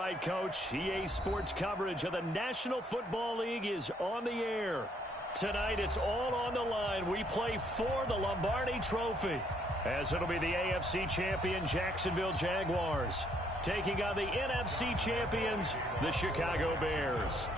right, Coach. EA Sports coverage of the National Football League is on the air. Tonight, it's all on the line. We play for the Lombardi Trophy, as it'll be the AFC champion Jacksonville Jaguars taking on the NFC champions, the Chicago Bears.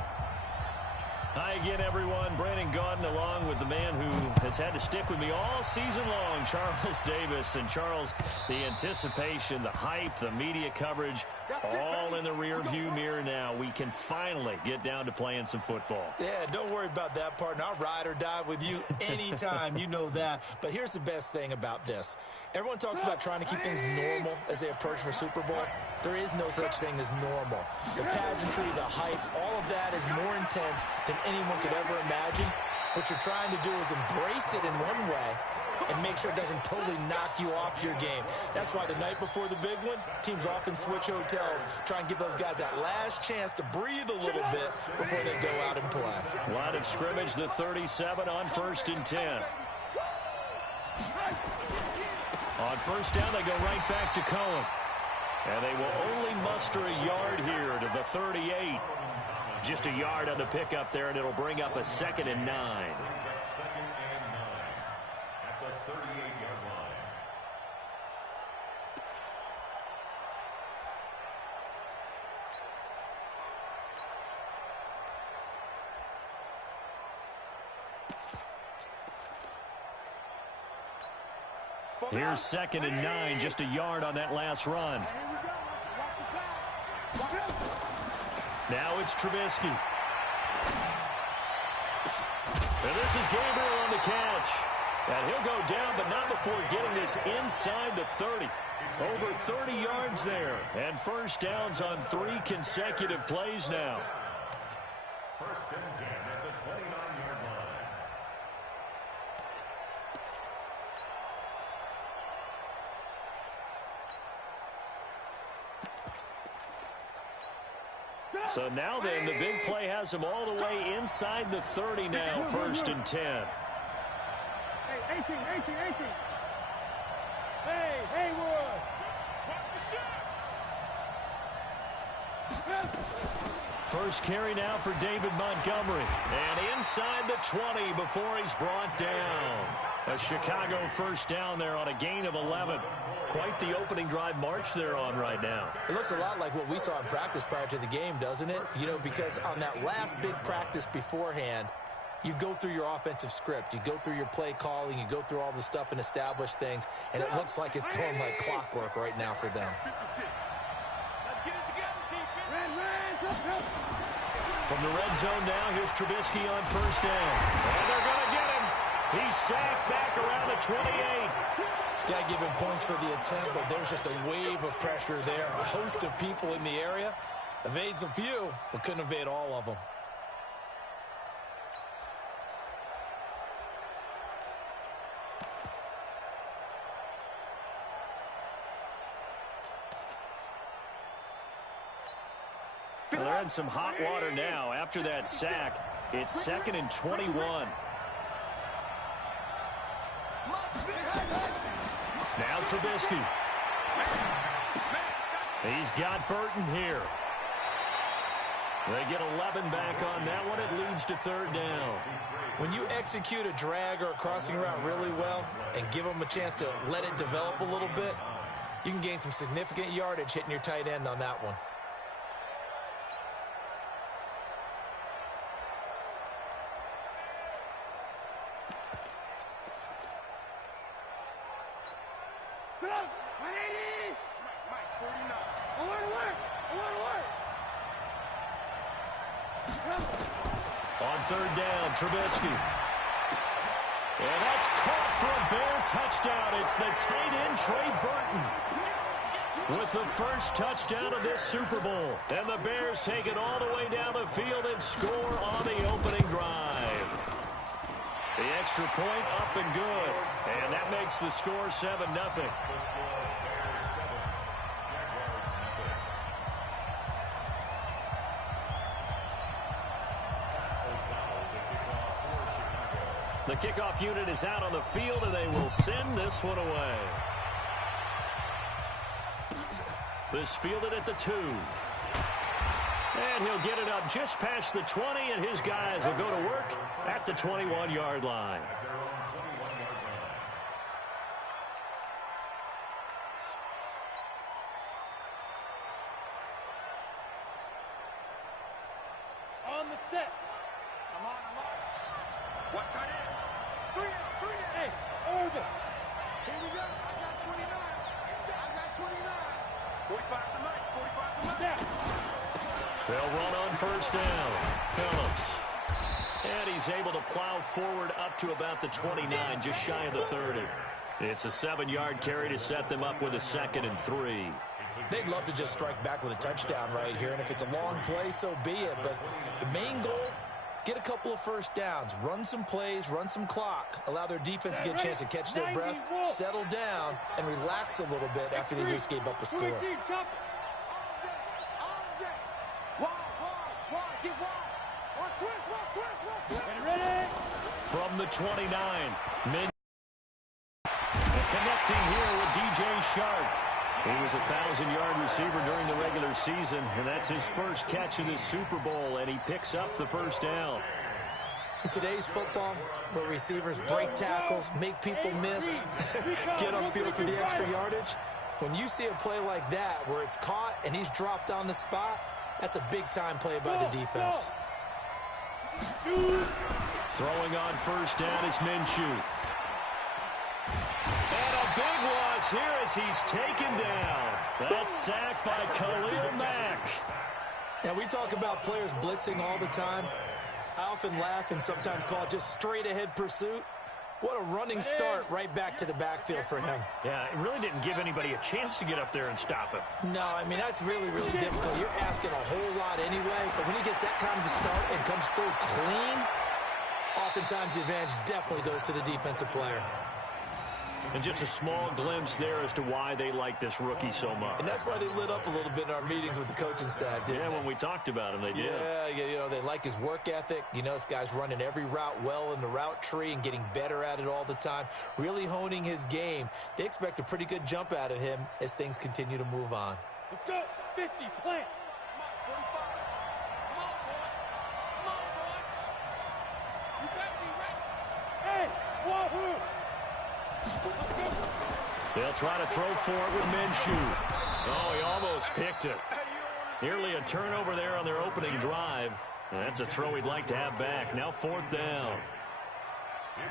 Hi again, everyone. Brandon Gaudin along with the man who has had to stick with me all season long, Charles Davis. And, Charles, the anticipation, the hype, the media coverage, all in the rearview mirror now. We can finally get down to playing some football. Yeah, don't worry about that, partner. I'll ride or die with you anytime. You know that. But here's the best thing about this. Everyone talks about trying to keep things normal as they approach for Super Bowl. There is no such thing as normal. The pageantry, the hype, all of that is more intense than anyone could ever imagine. What you're trying to do is embrace it in one way and make sure it doesn't totally knock you off your game. That's why the night before the big one, teams often switch hotels, try and give those guys that last chance to breathe a little bit before they go out and play. Line of scrimmage, the 37 on 1st and 10. On 1st down, they go right back to Cohen. And they will only muster a yard here to the 38. Just a yard on the pickup there, and it'll bring up a 2nd and 9. Here's 2nd and 9, just a yard on that last run. Now it's Trubisky. And this is Gabriel on the catch. And he'll go down, but not before getting this inside the 30. Over 30 yards there. And 1st downs on 3 consecutive plays now. 1st and 10 at the 29-yard line. So now then, the big play has him all the way inside the 30 now, 1st and 10. Hey, 18. Hey, Haywood. First carry now for David Montgomery. And inside the 20 before he's brought down. A Chicago 1st down there on a gain of 11. Quite the opening drive march they're on right now. It looks a lot like what we saw in practice prior to the game, doesn't it? You know, because on that last big practice beforehand, you go through your offensive script. You go through your play calling. You go through all the stuff and establish things. And it looks like it's going like clockwork right now for them. From the red zone now, here's Trubisky on 1st down. And they're going to get him. He's sacked back around the 28. Got to give him points for the attempt, but there's just a wave of pressure there. A host of people in the area. Evades a few, but couldn't evade all of them. Well, they're in some hot water now. After that sack, it's 2nd and 21. Now Trubisky. He's got Burton here. They get 11 back on that one. It leads to 3rd down. When you execute a drag or a crossing route really well and give them a chance to let it develop a little bit, you can gain some significant yardage hitting your tight end on that one. On 3rd down, Trubisky. And that's caught for a Bear touchdown. It's the tight end, Trey Burton, with the 1st touchdown of this Super Bowl. And the Bears take it all the way down the field and score on the opening drive. The extra point up and good. And that makes the score 7-0. The kickoff unit is out on the field, and they will send this one away. This fielded at the 2. And he'll get it up just past the 20, and his guys will go to work at the 21-yard line. On the set. I'm on. What tight end? Three out. Hey, over. Here we go. I got 29. I got 29. 45 to Mike. 45 to Mike. Snap. They'll run on first down. Phillips. And he's able to plow forward up to about the 29, just shy of the 30. It's a 7-yard carry to set them up with a 2nd and 3. They'd love to just strike back with a touchdown right here, and if it's a long play, so be it. But the main goal, get a couple of first downs, run some plays, run some clock, allow their defense to get a chance to catch their breath, settle down, and relax a little bit after they just gave up a score. From the 29, connecting here with DJ Shark. He was a 1,000-yard receiver during the regular season, and that's his first catch of this Super Bowl, and he picks up the first down. In today's football, where receivers break tackles, make people miss, get upfield for the extra yardage, when you see a play like that where it's caught and he's dropped on the spot, that's a big-time play by the defense. Throwing on first down is Minshew. And a big loss here as he's taken down. That's sacked by Khalil Mack. Now, we talk about players blitzing all the time. I often laugh and sometimes call it just straight-ahead pursuit. What a running start right back to the backfield for him. Yeah, it really didn't give anybody a chance to get up there and stop him. No, I mean, that's really, really difficult. You're asking a whole lot anyway, but when he gets that kind of a start and comes through clean, oftentimes the advantage definitely goes to the defensive player. And just a small glimpse there as to why they like this rookie so much. And that's why they lit up a little bit in our meetings with the coaching staff, didn't they? When we talked about him, they did. Yeah, you know, they like his work ethic. You know, this guy's running every route well in the route tree and getting better at it all the time, really honing his game. They expect a pretty good jump out of him as things continue to move on. Let's go. 50, plant. Come on, 45. Come on, boy. You got me right. Hey, wahoo. They'll try to throw for it with Minshew. Oh, he almost picked it. Nearly a turnover there on their opening drive. And that's a throw he'd like to have back. Now 4th down.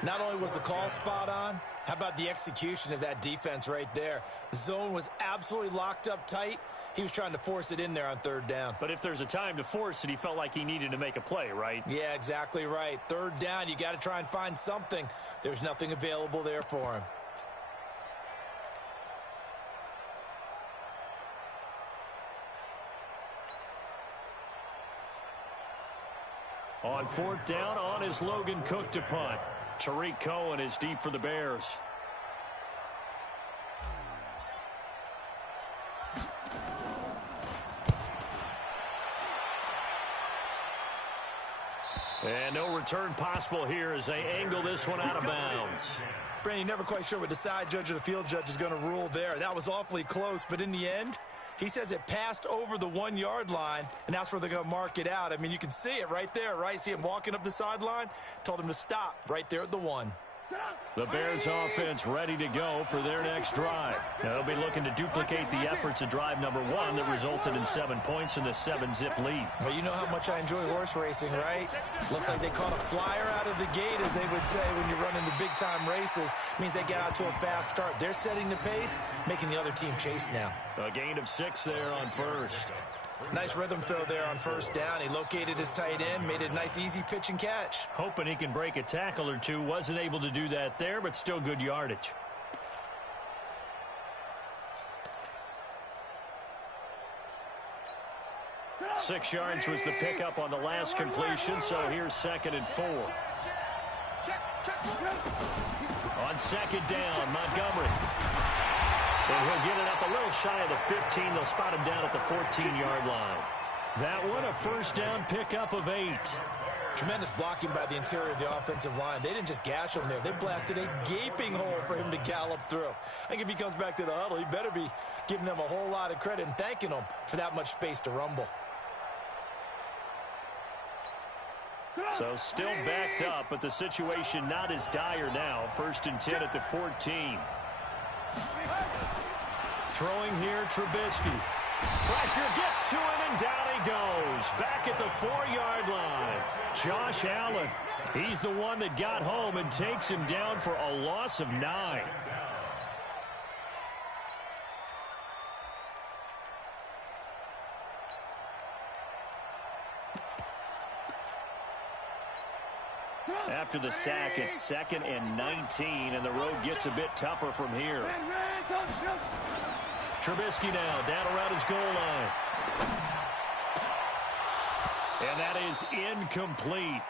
Not only was the call spot on, how about the execution of that defense right there? The zone was absolutely locked up tight. He was trying to force it in there on 3rd down. But if there's a time to force it, he felt like he needed to make a play, right? Yeah, exactly right. 3rd down, you got to try and find something. There's nothing available there for him. On 4th down, on is Logan Cook to punt. Tariq Cohen is deep for the Bears. And no return possible here as they angle this one out of bounds. Brandon, never quite sure what the side judge or the field judge is going to rule there. That was awfully close, but in the end, he says it passed over the 1-yard line, and that's where they're going to mark it out. I mean, you can see it right there, right? See him walking up the sideline? Told him to stop right there at the 1. The Bears offense ready to go for their next drive. Now they'll be looking to duplicate the efforts of drive number 1 that resulted in 7 points in the 7-zip lead. Well, you know how much I enjoy horse racing, right? Looks like they caught a flyer out of the gate, as they would say when you're running the big-time races. Means they get out to a fast start. They're setting the pace, making the other team chase now. A gain of 6 there on first. Nice rhythm throw there on 1st down. He located his tight end, made it a nice, easy pitch and catch. Hoping he can break a tackle or two. Wasn't able to do that there, but still good yardage. Six yards was the pickup on the last completion, so here's 2nd and 4. On 2nd down, Montgomery. And he'll get it up a little shy of the 15. They'll spot him down at the 14-yard line. That one, a 1st down pickup of 8. Tremendous blocking by the interior of the offensive line. They didn't just gash him there. They blasted a gaping hole for him to gallop through. I think if he comes back to the huddle, he better be giving them a whole lot of credit and thanking them for that much space to rumble. So still backed up, but the situation not as dire now. 1st and 10 at the 14. Throwing here, Trubisky. Pressure gets to him, and down he goes. Back at the 4-yard line. Josh Allen. He's the one that got home and takes him down for a loss of 9. After the sack, it's 2nd and 19, and the road gets a bit tougher from here. Trubisky now down around his goal line. And that is incomplete.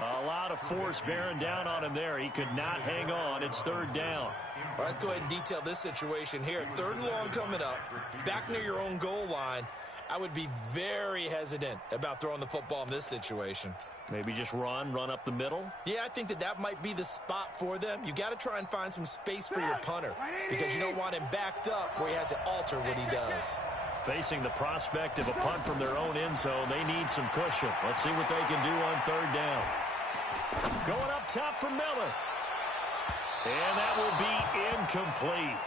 A lot of force bearing down on him there. He could not hang on. It's 3rd down. Well, let's go ahead and detail this situation here. 3rd and long coming up, back near your own goal line. I would be very hesitant about throwing the football in this situation. Maybe just run up the middle? Yeah, I think that might be the spot for them. You got to try and find some space for your punter because you don't want him backed up where he has to alter what he does. Facing the prospect of a punt from their own end zone, they need some cushion. Let's see what they can do on 3rd down. Going up top for Miller. And that will be incomplete.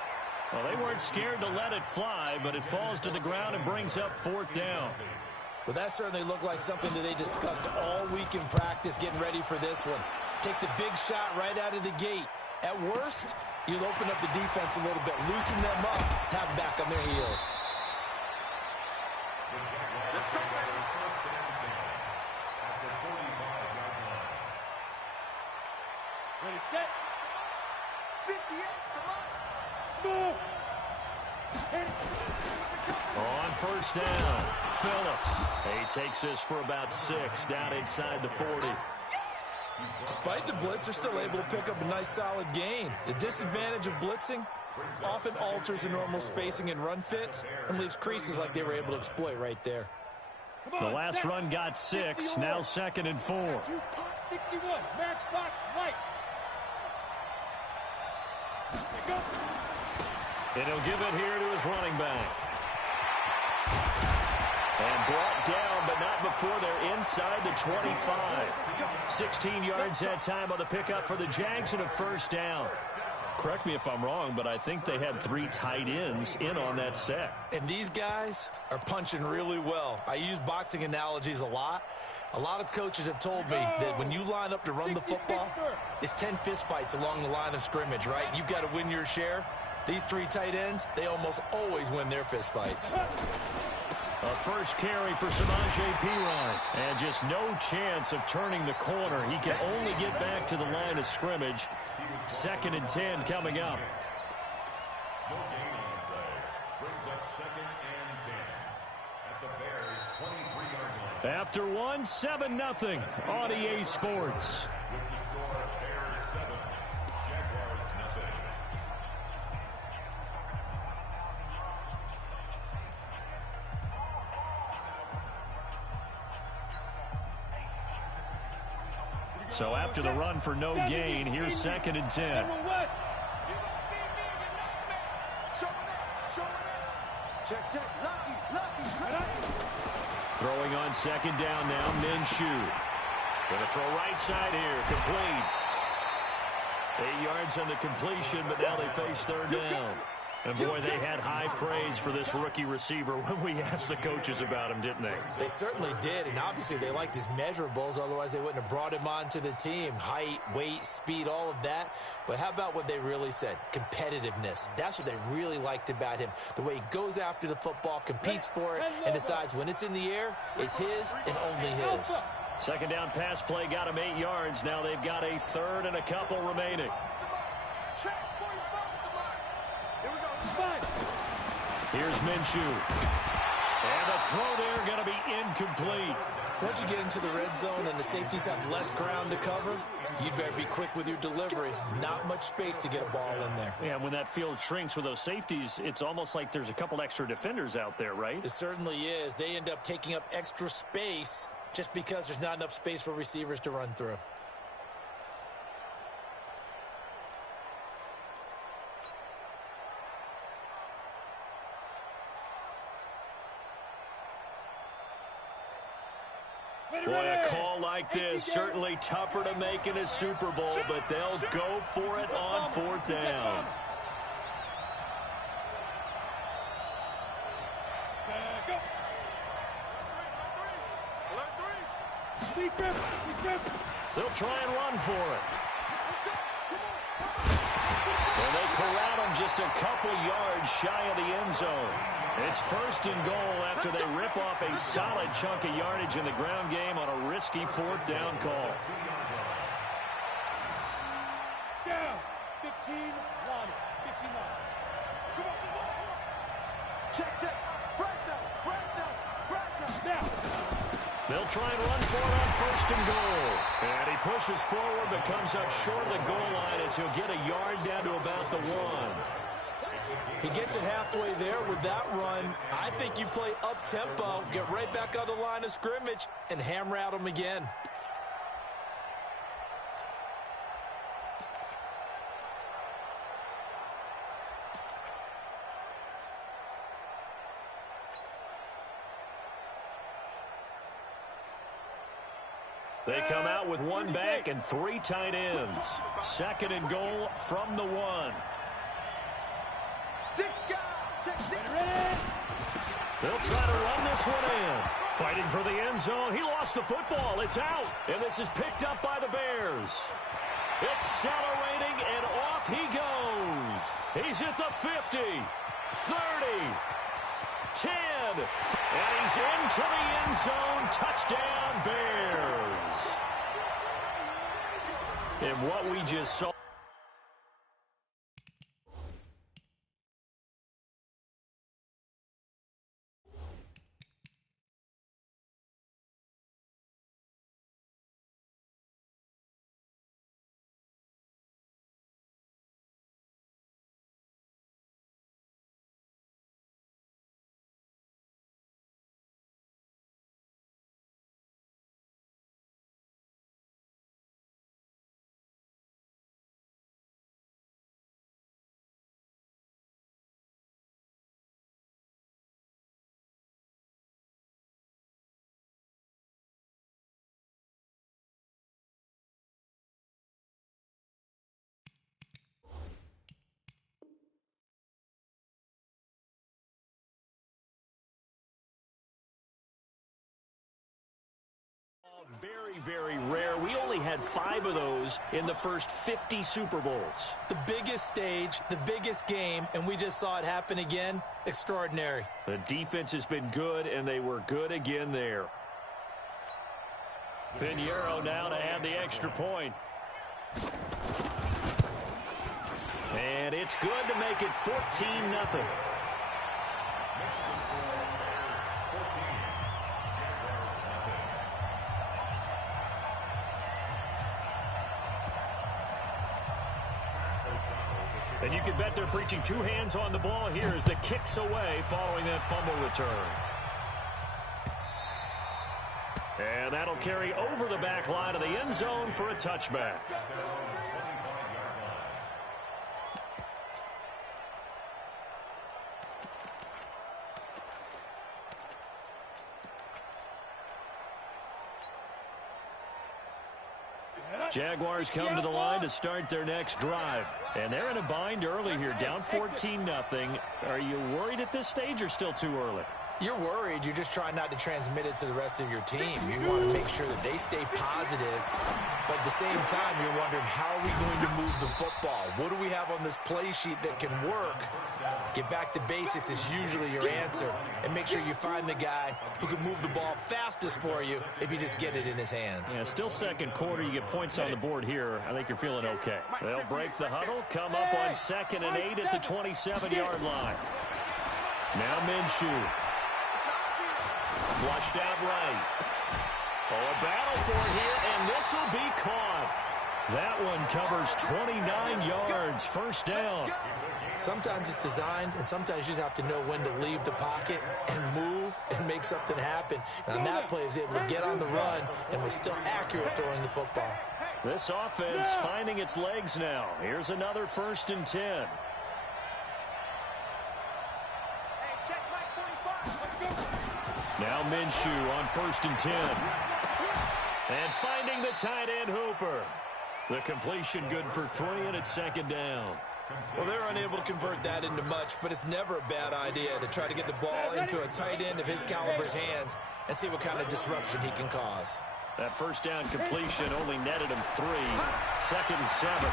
Well, they weren't scared to let it fly, but it falls to the ground and brings up 4th down. Well, that certainly looked like something that they discussed all week in practice, getting ready for this one. Take the big shot right out of the gate. At worst, you'll open up the defense a little bit, loosen them up, have them back on their heels. Ready, set. 58, come on. Smooth. On 1st down, Phillips. He takes this for about 6 down inside the 40. Despite the blitz, they're still able to pick up a nice solid gain. The disadvantage of blitzing often alters the normal spacing and run fits and leaves creases like they were able to exploit right there. The last run got 6, now 2nd and 4. 61, matchbox right. And he'll give it here to his running back. And brought down, but not before they're inside the 25. 16 yards that time on the pickup for the JAX and a 1st down. Correct me if I'm wrong, but I think they had 3 tight ends in on that set. And these guys are punching really well. I use boxing analogies a lot. A lot of coaches have told me that when you line up to run the football, it's 10 fistfights along the line of scrimmage, right? You've got to win your share. These 3 tight ends, they almost always win their fistfights. A 1st carry for Samaje Perine. And just no chance of turning the corner. He can only get back to the line of scrimmage. 2nd and 10 coming up. After 1, 7-0 on EA Sports. So after the run for no gain, here's 2nd and 10. Throwing on 2nd down now, Minshew. Going to throw right side here, complete. 8 yards on the completion, but now they face 3rd down. And boy, they had high praise for this rookie receiver when we asked the coaches about him, didn't they? They certainly did, and obviously they liked his measurables, otherwise they wouldn't have brought him onto the team. Height, weight, speed, all of that. But how about what they really said? Competitiveness. That's what they really liked about him. The way he goes after the football, competes for it, and decides when it's in the air, it's his and only his. 2nd down pass play got him 8 yards. Now they've got a 3rd and a couple remaining. Here's Minshew. And the throw there going to be incomplete. Once you get into the red zone and the safeties have less ground to cover, you'd better be quick with your delivery. Not much space to get a ball in there. Yeah, when that field shrinks with those safeties, it's almost like there's a couple extra defenders out there, right? It certainly is. They end up taking up extra space just because there's not enough space for receivers to run through. Boy, a call like this, certainly tougher to make in a Super Bowl, but they'll go for it on fourth down. They'll try and run for it. And they corral him just a couple yards shy of the end zone. It's first and goal after they rip off a solid chunk of yardage in the ground game on a risky fourth down call. Down. 15, 1, 59. Come on. Check. Break now. They'll try and run for it on first and goal. And he pushes forward but comes up short of the goal line as he'll get a yard down to about the 1. He gets it halfway there with that run. I think you play up-tempo, get right back on the line of scrimmage, and hammer out him again. They come out with one back and 3 tight ends. Second and goal from the 1. They'll try to run this one in. Fighting for the end zone. He lost the football. It's out. And this is picked up by the Bears. Accelerating, and off he goes. He's at the 50, 30, 10. And he's into the end zone. Touchdown, Bears. And what we just saw. Very, very rare. We only had 5 of those in the first 50 Super Bowls. The biggest stage, the biggest game, and we just saw it happen again. Extraordinary. The defense has been good, and they were good again there. Pinheiro now to add the extra point. And it's good to make it 14-0. And you can bet they're preaching 2 hands on the ball here as the kick's away following that fumble return. And that'll carry over the back line of the end zone for a touchback. Jaguars come to the line to start their next drive. And they're in a bind early here, down 14-0. Are you worried at this stage or still too early? You're worried. You're just trying not to transmit it to the rest of your team. You want to make sure that they stay positive. But at the same time, you're wondering, how are we going to move the football? What do we have on this play sheet that can work? Get back to basics is usually your answer. And make sure you find the guy who can move the ball fastest for you if you just get it in his hands. Yeah, still second quarter. You get points on the board here. I think you're feeling okay. They'll break the huddle, come up on 2nd and 8 at the 27-yard line. Now Minshew. Flushed out right. Oh, a battle for it here, and this will be caught. That one covers 29 yards, first down. Sometimes it's designed, and sometimes you just have to know when to leave the pocket and move and make something happen. And on that play, he was able to get on the run and was still accurate throwing the football. This offense finding its legs now. Here's another 1st and 10. Now Minshew on 1st and 10. And finding the tight end Hooper. The completion good for 3, and it's second down. Well, they're unable to convert that into much, but it's never a bad idea to try to get the ball into a tight end of his caliber's hands and see what kind of disruption he can cause. That first down completion only netted him 3. Second and 7.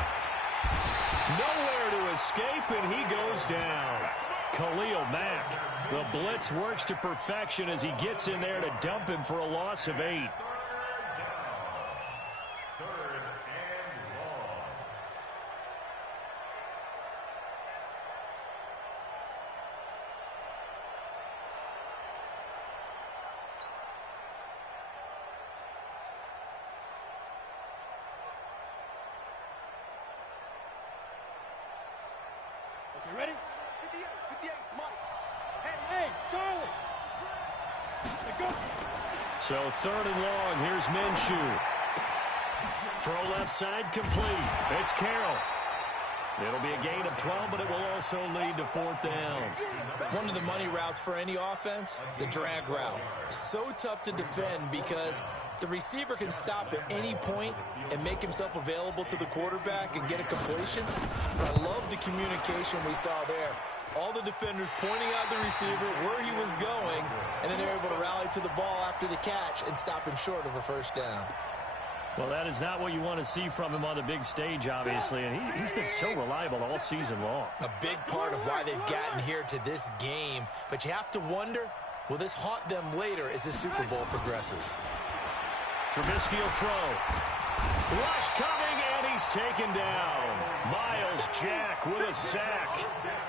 Nowhere to escape, and he goes down. Khalil Mack. The blitz works to perfection as he gets in there to dump him for a loss of 8. You ready? 58, Mike. Hey, Charlie. Let's go. So third and long. Here's Minshew. Throw left side complete. It's Carroll. It'll be a gain of 12, but it will also lead to fourth down. One of the money routes for any offense, the drag route. So tough to defend because the receiver can stop at any point and make himself available to the quarterback and get a completion. But I love the communication we saw there. All the defenders pointing out the receiver, where he was going, and then they're able to rally to the ball after the catch and stop him short of a first down. Well, that is not what you want to see from him on the big stage, obviously, and he's been so reliable all season long. A big part of why they've gotten here to this game, but you have to wonder, will this haunt them later as the Super Bowl progresses? Trubisky will throw. Rush coming, and he's taken down. Miles Jack with a sack.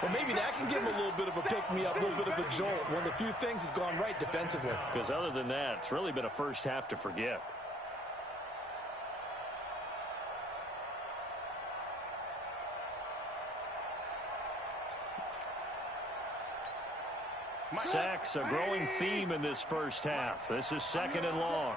Well, maybe that can give him a little bit of a pick-me-up, a little bit of a jolt. One of the few things has gone right defensively. Because other than that, it's really been a first half to forget. Sacks, a growing theme in this first half. This is second and long.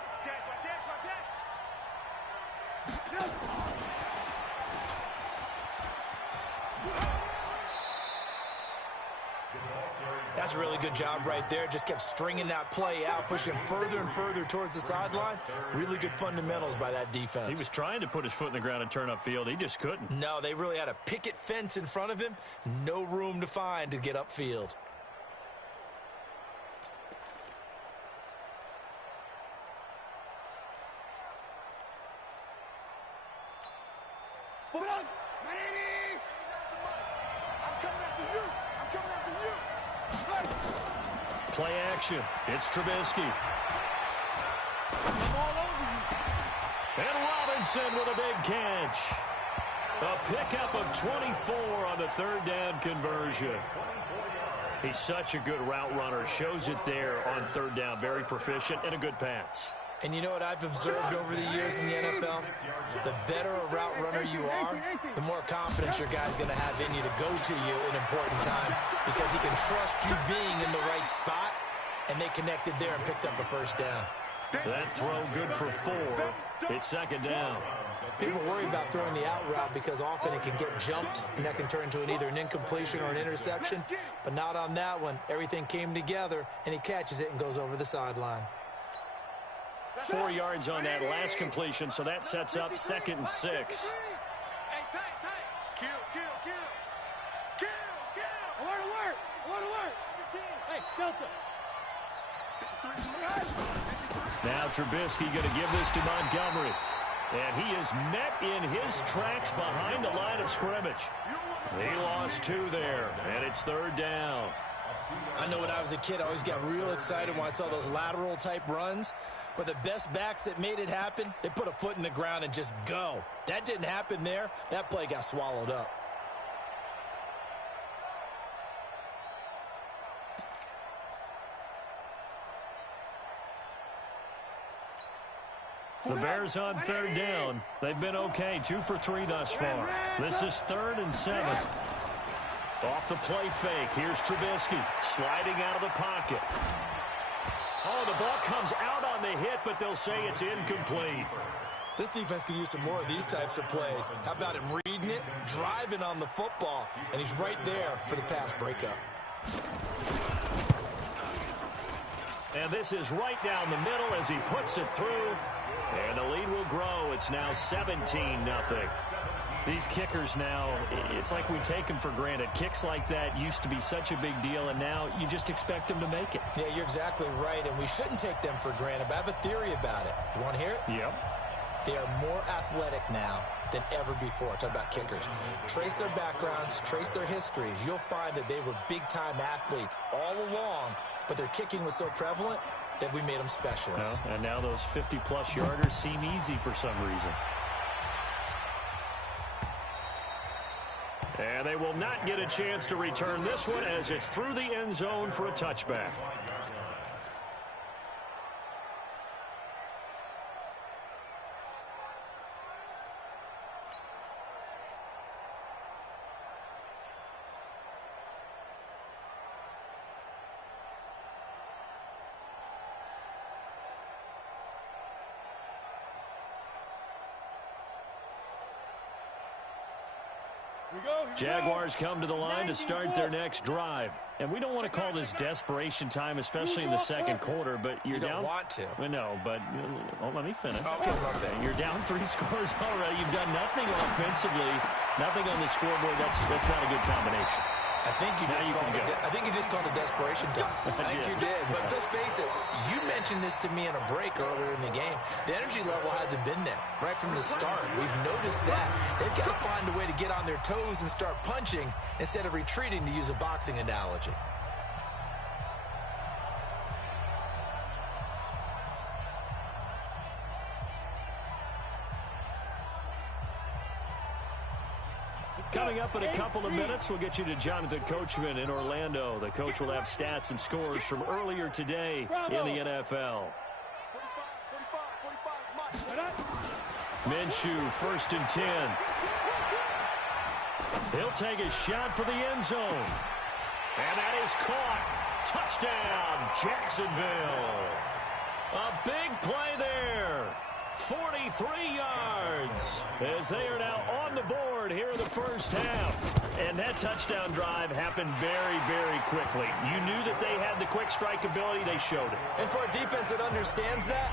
That's a really good job right there. Just kept stringing that play out, pushing further and further towards the sideline. Really good fundamentals by that defense. He was trying to put his foot in the ground and turn upfield. He just couldn't. No, they really had a picket fence in front of him. No room to find to get upfield. Play action. It's Trubisky. And Robinson with a big catch. A pickup of 24 on the third down conversion. He's such a good route runner. Shows it there on third down. Very proficient and a good pass. And you know what I've observed over the years in the NFL? The better a route runner you are, the more confidence your guy's going to have in you to go to you in important times because he can trust you being in the right spot, and they connected there and picked up a first down. That throw good for 4. It's second down. People worry about throwing the out route because often it can get jumped, and that can turn into either an incompletion or an interception, but not on that one. Everything came together, and he catches it and goes over the sideline. 4 yards on that last completion, so that sets up second and 6. Hey, tight. Kill. Alert. Hey, Delta. Now Trubisky going to give this to Montgomery. And he is met in his tracks behind the line of scrimmage. He lost 2 there, and it's third down. I know when I was a kid, I always got real excited when I saw those lateral-type runs. But the best backs that made it happen, they put a foot in the ground and just go. That didn't happen there. That play got swallowed up. The Bears on third down. They've been okay, 2 for 3 thus far. This is 3rd and 7. Off the play fake. Here's Trubisky sliding out of the pocket. Oh, the ball comes out on the hit, but they'll say it's incomplete. This defense could use some more of these types of plays. How about him reading it, driving on the football, and he's right there for the pass breakup. And this is right down the middle as he puts it through. And the lead will grow. It's now 17-0. These kickers now, it's like we take them for granted. Kicks like that used to be such a big deal, and now you just expect them to make it. Yeah, you're exactly right, and we shouldn't take them for granted, but I have a theory about it. You want to hear it? Yep. They are more athletic now than ever before. Talk about kickers. Trace their backgrounds, trace their histories. You'll find that they were big-time athletes all along, but their kicking was so prevalent that we made them specialists. Well, and now those 50-plus yarders seem easy for some reason. And they will not get a chance to return this one as it's through the end zone for a touchback. Jaguars come to the line to start their next drive. And we don't want to call this desperation time, especially in the second quarter, but you're down. You don't want to. Well, no, but let me finish. Okay. You're down 3 scores already. You've done nothing offensively, nothing on the scoreboard. That's not a good combination. I think you just called it desperation time. I think you did. But let's face it, you mentioned this to me in a break earlier in the game. The energy level hasn't been there right from the start. We've noticed that. They've got to find a way to get on their toes and start punching instead of retreating, to use a boxing analogy. Coming up in a couple of minutes, we'll get you to Jonathan Coachman in Orlando. The coach will have stats and scores from earlier today in the NFL. Minshew, 1st and 10. He'll take a shot for the end zone. And that is caught. Touchdown, Jacksonville. A big play there. 43 yards as they are now on the board here in the first half. And that touchdown drive happened very, very quickly. You knew that they had the quick strike ability. They showed it. And for a defense that understands that,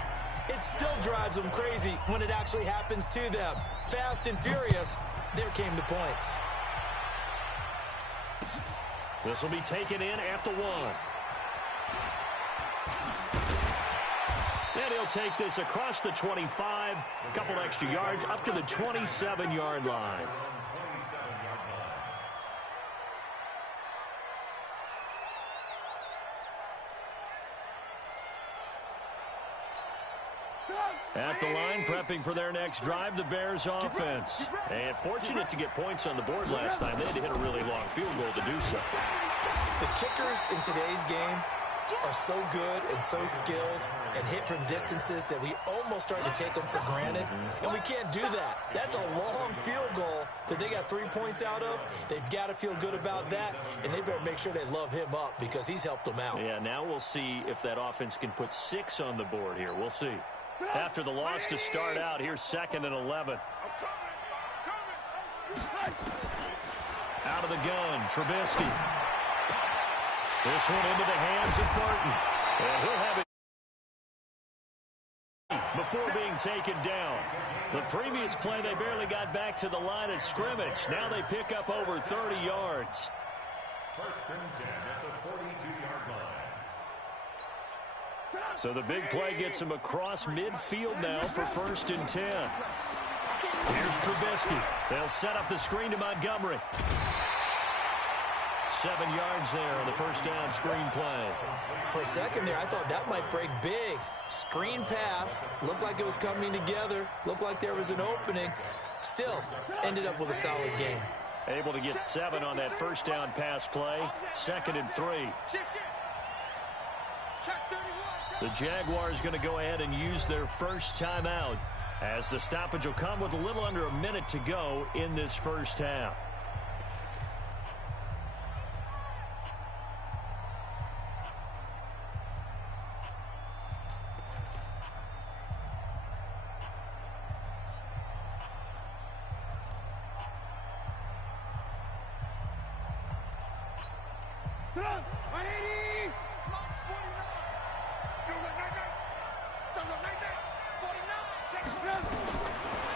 it still drives them crazy when it actually happens to them. Fast and furious, there came the points. This will be taken in at the 1. And he'll take this across the 25, a couple extra yards, up to the 27-yard line. At the line, prepping for their next drive, the Bears offense. And fortunate to get points on the board last time. They had to hit a really long field goal to do so. The kickers in today's game are so good and so skilled and hit from distances that we almost start to take them for granted. And we can't do that. That's a long field goal that they got 3 points out of. They've got to feel good about that, and they better make sure they love him up because he's helped them out. Yeah, now we'll see if that offense can put 6 on the board here. We'll see. After the loss to start out, here's 2nd and 11. Out of the gun, Trubisky. This one into the hands of Burton. And he'll have it before being taken down. The previous play, they barely got back to the line of scrimmage. Now they pick up over 30 yards. 1st and 10 at the 42-yard line. So the big play gets him across midfield now for 1st and 10. Here's Trubisky. They'll set up the screen to Montgomery. 7 yards there on the first down screen play. For a second there, I thought that might break big. Screen pass. Looked like it was coming together. Looked like there was an opening. Still, ended up with a solid game. Able to get 7 on that first down pass play. 2nd and 3. The Jaguars going to go ahead and use their first timeout as the stoppage will come with a little under a minute to go in this first half.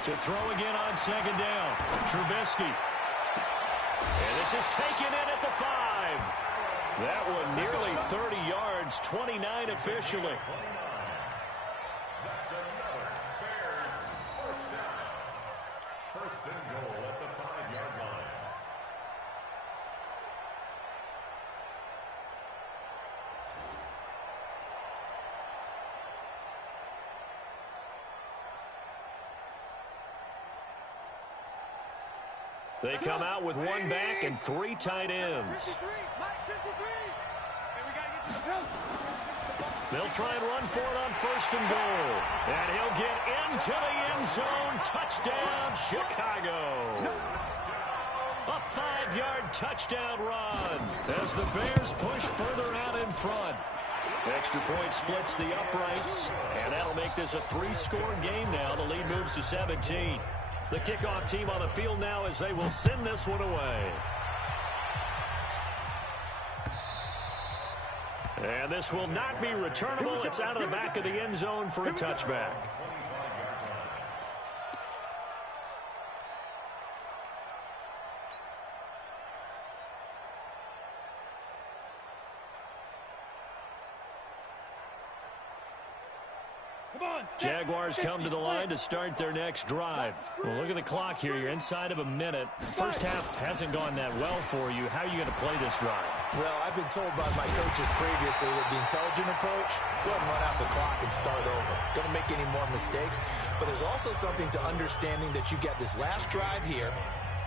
To throw again on second down. Trubisky. And this is taken in at the 5. That one nearly 30 yards, 29 officially. That's another Bears first down. First and goal at the 5-yard line. They come out with one back and 3 tight ends. They'll try and run for it on first and goal. And he'll get into the end zone. Touchdown, Chicago. A 5-yard touchdown run as the Bears push further out in front. Extra point splits the uprights, and that'll make this a 3-score game now. The lead moves to 17. The kickoff team on the field now as they will send this one away. And this will not be returnable. It's out of the back of the end zone for a touchback. Jaguars come to the line to start their next drive. Well, look at the clock here. You're inside of a minute. First half hasn't gone that well for you. How are you going to play this drive? Well, I've been told by my coaches previously that the intelligent approach, go ahead and run out the clock and start over. Don't make any more mistakes. But there's also something to understanding that you get this last drive here.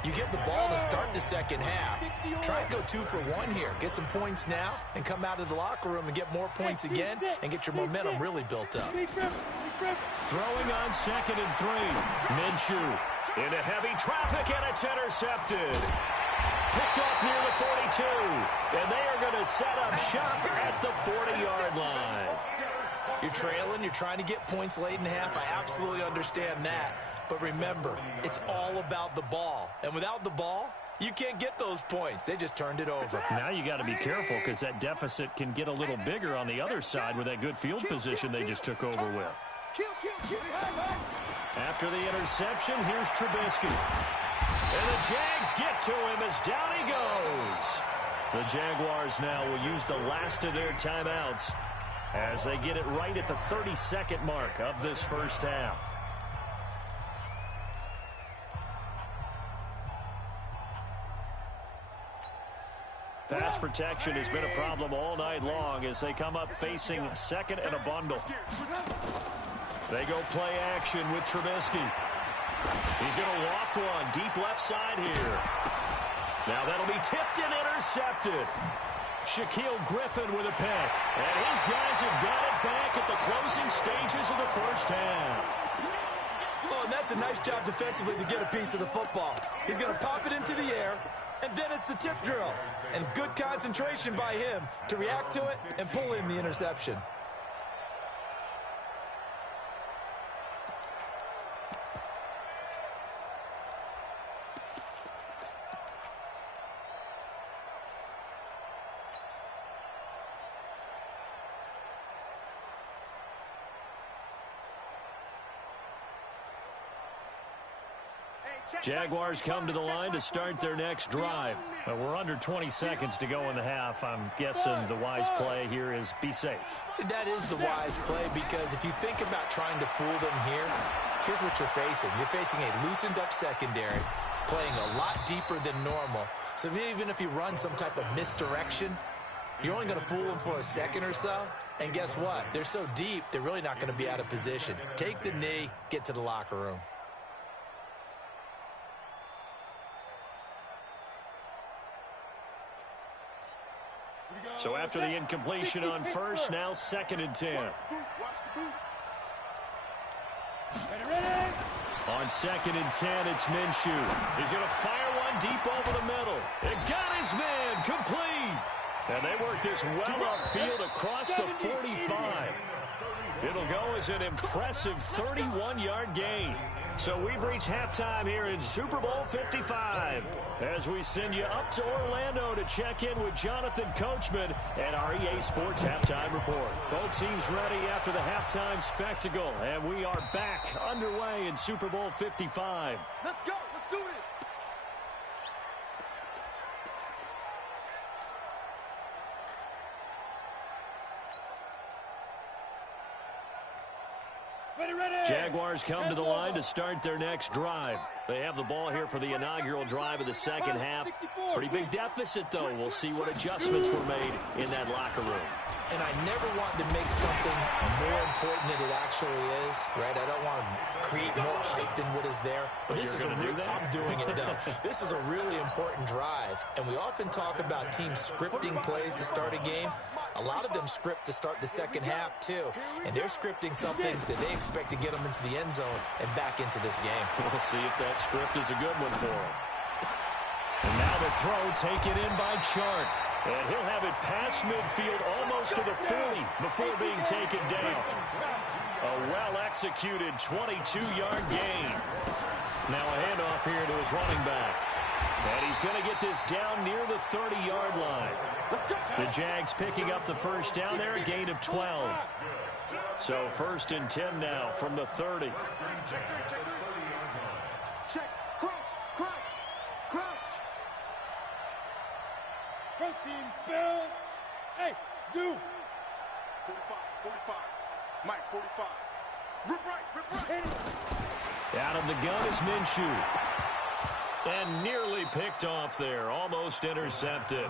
You get the ball to start the second half. Try and go 2 for 1 here. Get some points now and come out of the locker room and get more points again and get your momentum really built up. Throwing on second and 3. Minshew into heavy traffic, and it's intercepted. Picked off near the 42. And they are going to set up shop at the 40-yard line. You're trailing. You're trying to get points late in the half. I absolutely understand that. But remember, it's all about the ball. And without the ball, you can't get those points. They just turned it over. Now you got to be careful because that deficit can get a little bigger on the other side with that good field position they just took over with. After the interception, here's Trubisky. And the Jags get to him as down he goes. The Jaguars now will use the last of their timeouts as they get it right at the 32nd mark of this first half. Pass protection has been a problem all night long as they come up facing second and a bundle. They go play action with Trubisky. He's going to loft one deep left side here. Now that'll be tipped and intercepted. Shaquille Griffin with a pick. And his guys have got it back at the closing stages of the first half. Oh, and that's a nice job defensively to get a piece of the football. He's going to pop it into the air, and then it's the tip drill. And good concentration by him to react to it and pull in the interception. Jaguars come to the line to start their next drive. We're under 20 seconds to go in the half. I'm guessing the wise play here is be safe. That is the wise play because if you think about trying to fool them here, here's what you're facing. You're facing a loosened up secondary, playing a lot deeper than normal. So even if you run some type of misdirection, you're only going to fool them for a second or so. And guess what? They're so deep, they're really not going to be out of position. Take the knee, get to the locker room. So after the incompletion on first, now second and 10. On second and 10, it's Minshew. He's going to fire one deep over the middle. It got his man complete. And they work this well upfield across the 45. It'll go as an impressive 31-yard gain. So we've reached halftime here in Super Bowl 55 as we send you up to Orlando to check in with Jonathan Coachman and our EA Sports Halftime Report. Both teams ready after the halftime spectacle, and we are back underway in Super Bowl 55. Let's go. Let's do this. Jaguars come to the line to start their next drive. They have the ball here for the inaugural drive of the second half. Pretty big deficit, though. We'll see what adjustments were made in that locker room. And I never want to make something more important than it actually is, right? I don't want to create more hype than what is there. But this is I'm doing it, though. This is a really important drive. And we often talk about teams scripting plays to start a game. A lot of them script to start the second half, too. And they're scripting something that they expect to get them into the end zone and back into this game. We'll see if that script is a good one for them. And now the throw taken in by Chark. And he'll have it past midfield almost to the 40 before being taken down. A well-executed 22-yard gain. Now a handoff here to his running back. And he's going to get this down near the 30-yard line. The Jags picking up the first down there, a gain of 12. So 1st and 10 now from the 30. Check. Crouch. Protein spill. Hey, zoo. 45. Mike, 45. Rip right. Out of the gun is Minshew. And nearly picked off there. Almost intercepted.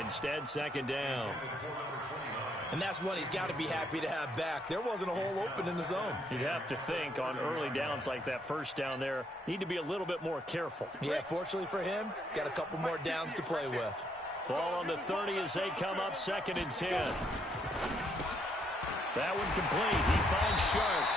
Instead, second down. And that's one he's got to be happy to have back. There wasn't a hole open in the zone. You'd have to think on early downs like that first down there, need to be a little bit more careful. Yeah, fortunately for him, got a couple more downs to play with. Ball on the 30 as they come up 2nd and 10. That one complete. He finds Sharp.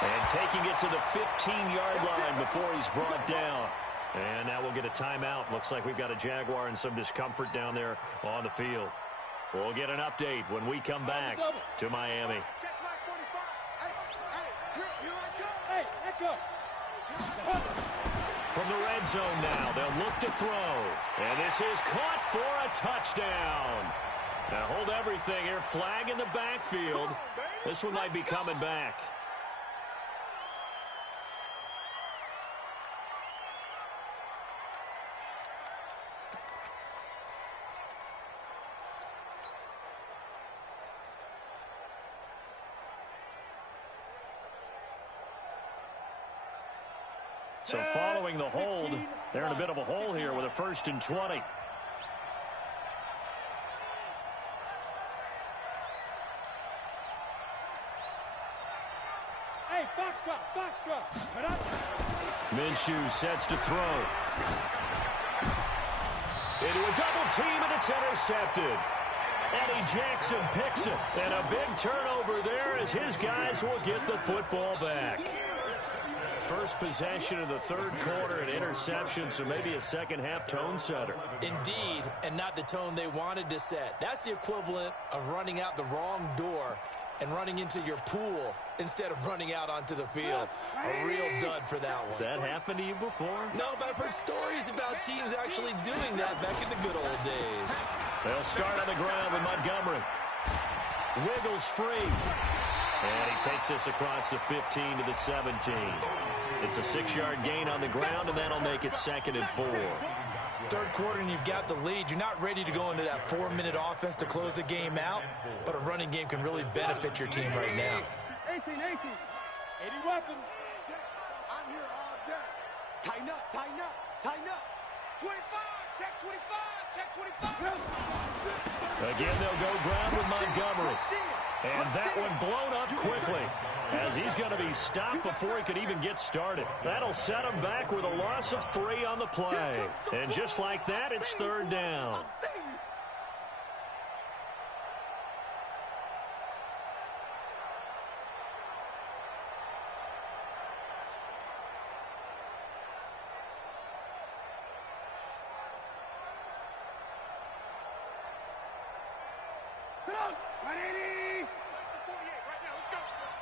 And taking it to the 15-yard line before he's brought down. And now we'll get a timeout. Looks like we've got a Jaguar and some discomfort down there on the field. We'll get an update when we come back to Miami. Check Mike 45. Hey, let go. From the red zone now, they'll look to throw. And this is caught for a touchdown. Now hold everything here. Flag in the backfield. This one might be coming back. So following the hold, they're in a bit of a hole here with a 1st and 20. Hey, box drop. Minshew sets to throw. Into a double team, and it's intercepted. Eddie Jackson picks it. And a big turnover there as his guys will get the football back. First possession of the 3rd quarter, an interception, so maybe a second-half tone setter. Indeed, and not the tone they wanted to set. That's the equivalent of running out the wrong door and running into your pool instead of running out onto the field. A real dud for that one. Has that happened to you before? No, but I've heard stories about teams actually doing that back in the good old days. They'll start on the ground with Montgomery. Wiggles free. And he takes this across the 15 to the 17. It's a 6-yard gain on the ground, and that'll make it 2nd and 4. 3rd quarter, and you've got the lead. You're not ready to go into that 4-minute offense to close the game out, but a running game can really benefit your team right now. 18. 80 weapons. I'm here all day. Tighten up. 25. Check 25. Again, they'll go ground with Montgomery. And that one blown up quickly as he's going to be stopped before he could even get started. That'll set him back with a loss of 3 on the play. And just like that, it's 3rd down.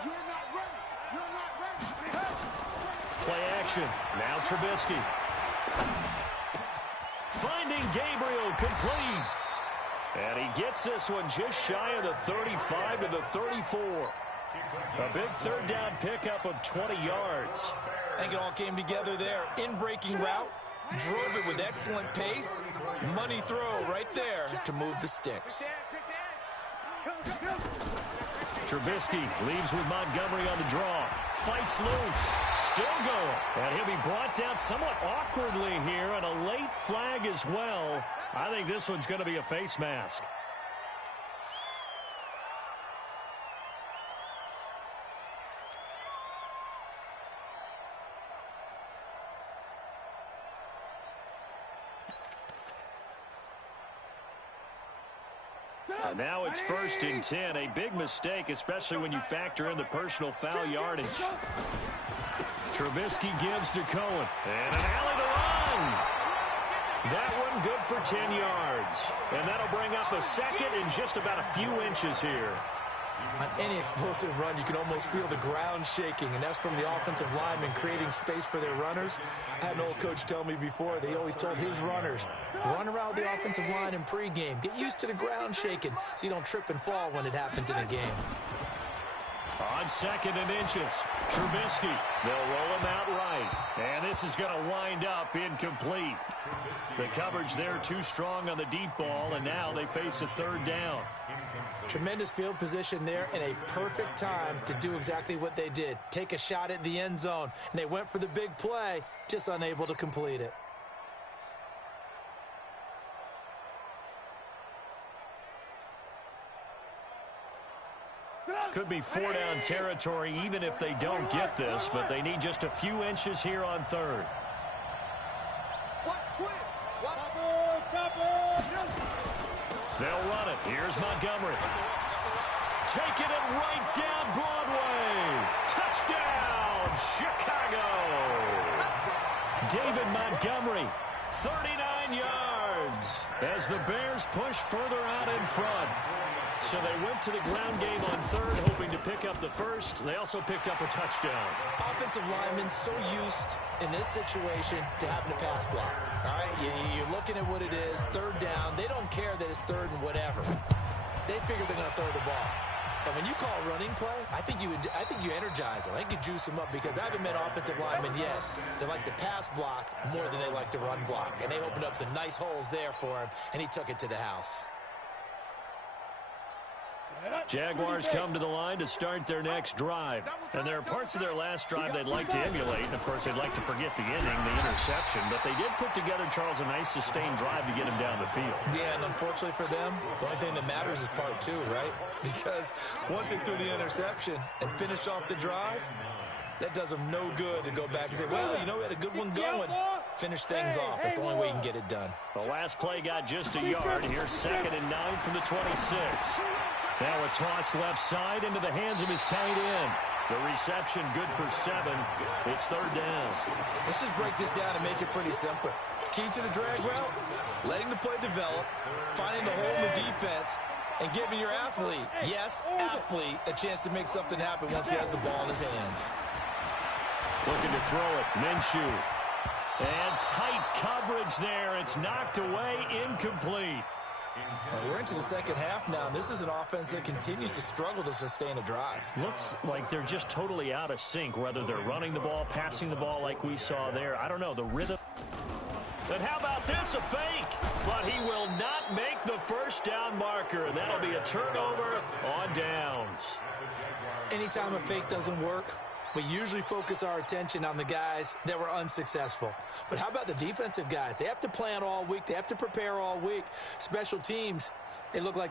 You're not ready. You're not ready. Play action. Now Trubisky. Finding Gabriel, complete. And he gets this one just shy of the 35 to the 34. A big third down pickup of 20 yards. I think it all came together there. In-breaking route, drove it with excellent pace. Money throw right there to move the sticks. Trubisky leaves with Montgomery on the draw. Fights loose. Still going. And he'll be brought down somewhat awkwardly here, and a late flag as well. I think this one's going to be a face mask. Now it's 1st and 10. A big mistake, especially when you factor in the personal foul yardage. Trubisky gives to Cohen. And an alley to run. That one good for 10 yards. And that'll bring up a second in just about a few inches here. On any explosive run, you can almost feel the ground shaking, and that's from the offensive linemen creating space for their runners. I had an old coach tell me before, they always told his runners, run around the offensive line in pregame. Get used to the ground shaking so you don't trip and fall when it happens in a game. On 2nd and inches, Trubisky. They'll roll him out right. And this is going to wind up incomplete. The coverage there too strong on the deep ball, and now they face a 3rd down. Tremendous field position there and a perfect time to do exactly what they did. Take a shot at the end zone. And they went for the big play, just unable to complete it. Could be 4-down territory even if they don't get this, but they need just a few inches here on 3rd. They'll run it. Here's Montgomery. Taking it right down Broadway. Touchdown, Chicago. David Montgomery, 39 yards as the Bears push further out in front. So they went to the ground game on 3rd, hoping to pick up the 1st. They also picked up a touchdown. Offensive linemen so used in this situation to having a pass block. All right, you're looking at what it is, 3rd down. They don't care that it's 3rd and whatever. They figure they're going to throw the ball. And when you call a running play, I think you energize them. I think you juice them up because I haven't met offensive linemen yet that likes to pass block more than they like to run block. And they opened up some nice holes there for him, and he took it to the house. Jaguars come to the line to start their next drive. And there are parts of their last drive they'd like to emulate. And, of course, they'd like to forget the inning, the interception. But they did put together, Charles, a nice sustained drive to get him down the field. Yeah, and unfortunately for them, the only thing that matters is part 2, right? Because once they threw the interception and finished off the drive, that does them no good to go back and say, well, you know, we had a good one going. Finish things off. That's the only way you can get it done. The last play got just a yard. Here's 2nd and 9 from the 26. Now a toss left side into the hands of his tight end. The reception good for 7. It's 3rd down. Let's just break this down and make it pretty simple. Key to the drag route, letting the play develop, finding the hole in the defense, and giving your athlete, yes, athlete, a chance to make something happen once he has the ball in his hands. Looking to throw it. Minshew. And tight coverage there. It's knocked away, incomplete. And we're into the second half now, and this is an offense that continues to struggle to sustain a drive. Looks like they're just totally out of sync, whether they're running the ball, passing the ball like we saw there. I don't know, the rhythm. And how about this, a fake? But he will not make the 1st down marker, and that'll be a turnover on downs. Anytime a fake doesn't work, we usually focus our attention on the guys that were unsuccessful. But how about the defensive guys? They have to plan all week. They have to prepare all week. Special teams, they look like they